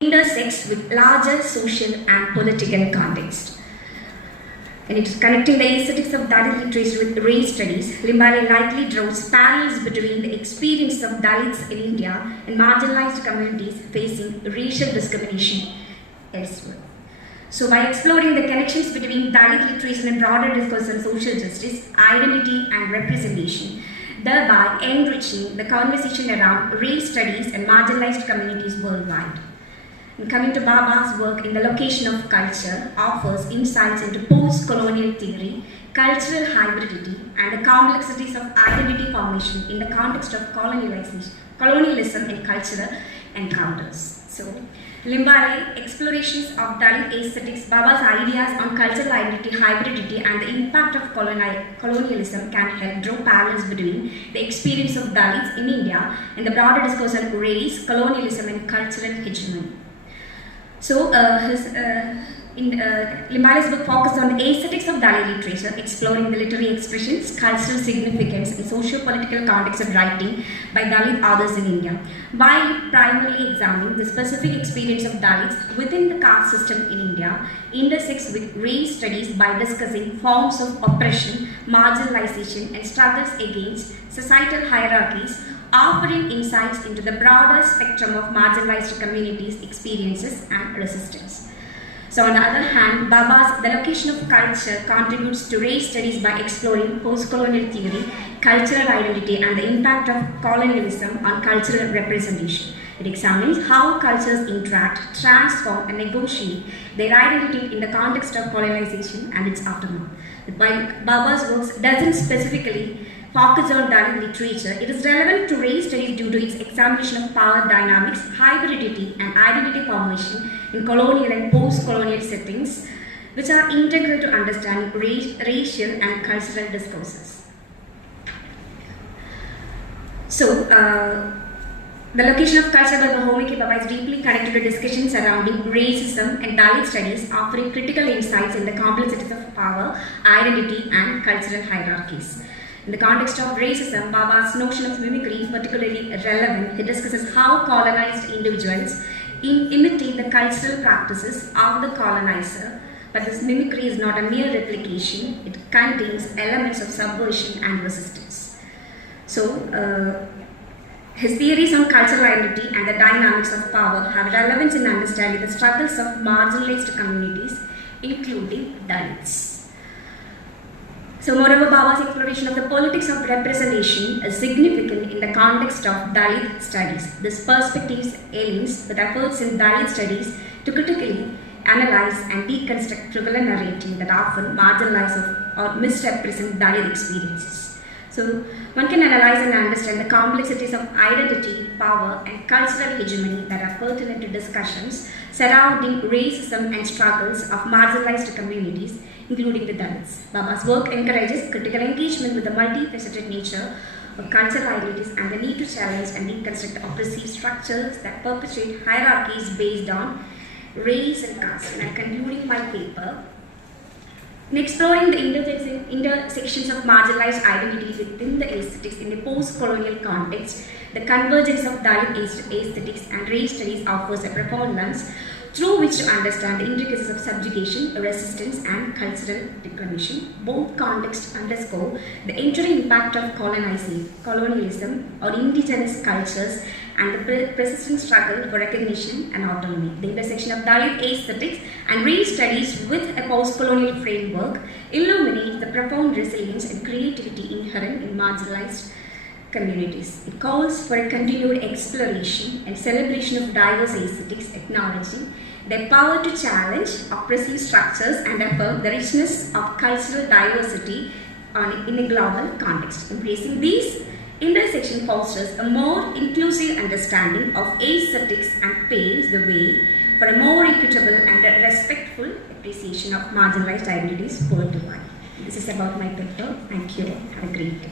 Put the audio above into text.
intersects with larger social and political context. And it is connecting the aesthetics of Dalit literature with race studies. Limbali likely draws parallels between the experience of Dalits in India and marginalized communities facing racial discrimination elsewhere. So by exploring the connections between Dalit literature and broader discourse on social justice, identity and representation, thereby enriching the conversation around race studies and marginalized communities worldwide. And coming to Baba's work in the location of culture, offers insights into post-colonial theory, cultural hybridity, and the complexities of identity formation in the context of colonialism and cultural encounters. So, Limbali, explorations of Dalit aesthetics, Baba's ideas on cultural identity, hybridity, and the impact of colonialism can help draw parallels between the experience of Dalits in India and the broader discourse on race, colonialism, and cultural hegemony. So, Limbali's book focused on the aesthetics of Dalit literature, exploring the literary expressions, cultural significance, and socio-political context of writing by Dalit authors in India, by primarily examining the specific experience of Dalits within the caste system in India, intersects with race studies by discussing forms of oppression, marginalization, and struggles against societal hierarchies, offering insights into the broader spectrum of marginalized communities' experiences and resistance. So on the other hand, Baba's The Location of Culture contributes to race studies by exploring post-colonial theory, cultural identity, and the impact of colonialism on cultural representation. It examines how cultures interact, transform, and negotiate their identity in the context of colonization and its aftermath. While Baba's works doesn't specifically focus on Dalit literature, it is relevant to race studies due to its examination of power dynamics, hybridity, and identity formation in colonial and post-colonial settings, which are integral to understanding racial and cultural discourses. So, The Location of Culture by Bahomiki Baba is deeply connected to discussions surrounding racism and Dalit studies, offering critical insights in the complexities of power, identity, and cultural hierarchies. In the context of racism, Baba's notion of mimicry is particularly relevant. He discusses how colonized individuals imitate the cultural practices of the colonizer, but this mimicry is not a mere replication, it contains elements of subversion and resistance. So, his theories on cultural identity and the dynamics of power have relevance in understanding the struggles of marginalized communities, including Dalits. So, moreover, Baba's exploration of the politics of representation is significant in the context of Dalit studies. This perspective aligns with efforts in Dalit studies to critically analyze and deconstruct prevalent narrative that often marginalize or misrepresent Dalit experiences. So, one can analyze and understand the complexities of identity, power, and cultural hegemony that are pertinent to discussions surrounding racism and struggles of marginalized communities, including the Dalits. Baba's work encourages critical engagement with the multifaceted nature of cultural identities and the need to challenge and deconstruct oppressive structures that perpetuate hierarchies based on race and caste. And I'm concluding my paper. In exploring the intersections of marginalized identities within the aesthetics in a post-colonial context, the convergence of Dalit aesthetics and race studies offers a profound lens through which to understand the intricacies of subjugation, resistance, and cultural reclamation. Both contexts underscore the enduring impact of colonialism or indigenous cultures and the persistent struggle for recognition and autonomy. The intersection of Dalit aesthetics and race studies with a post-colonial framework illuminates the profound resilience and creativity inherent in marginalized communities. It calls for a continued exploration and celebration of diverse aesthetics, acknowledging their power to challenge oppressive structures and affirm the richness of cultural diversity in a global context. Embracing these intersection fosters a more inclusive understanding of aesthetics and paves the way for a more equitable and a respectful appreciation of marginalized identities worldwide. This is about my paper. Thank you. Have a great day.